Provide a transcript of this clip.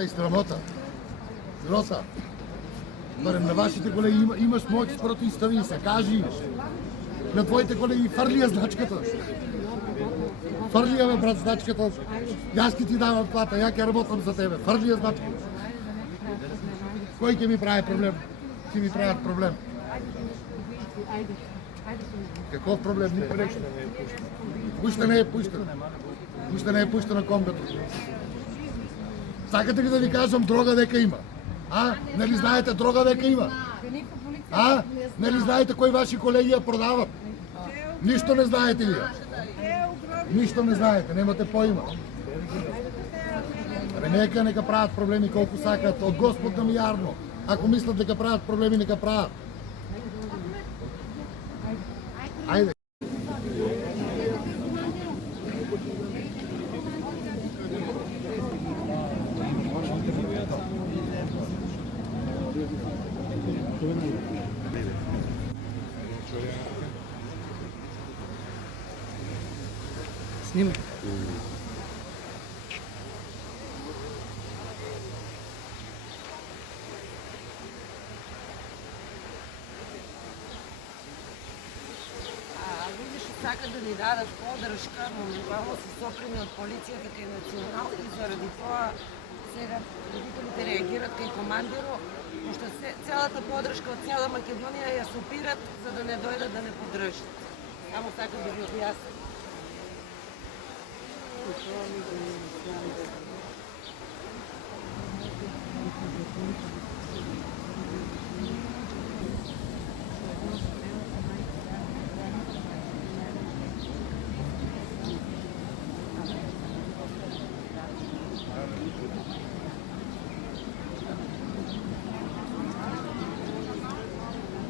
И срамота. Роса, барем на вашите колеги имаш моите противостави се. Кажи на твоите колеги, фърли я значката. Фърли я, бе, брат, значката. Аз ки ти давам плата, я ке работам за тебе. Фърли я значката. Кой ке ми прави проблем? Ти ми правят проблем. Каков проблем? Никой не е пущен. Пущен е пущен. Пущен е пущен на комбето. Сакате ли да ви кажам дрога дека има? Нали знаете дрога дека има? Нали знаете кои ваши колеги я продават? Нищо не знаете ли я? Нищо не знаете, немате поима. Нека правят проблеми колко сакат, от Господ да ми ярно. Ако мислят дека правят проблеми, нека правят. Айде. Снимай. Видиш, сакат да ни дадат подръжка, моментално са соплени от полицията кај национал и заради това сега родителите реагират кај командиро, пошто цялата подръжка от цяла Македонија ја сопират, за да не дойдат да не поддржат. Само сакам да ви објаснам.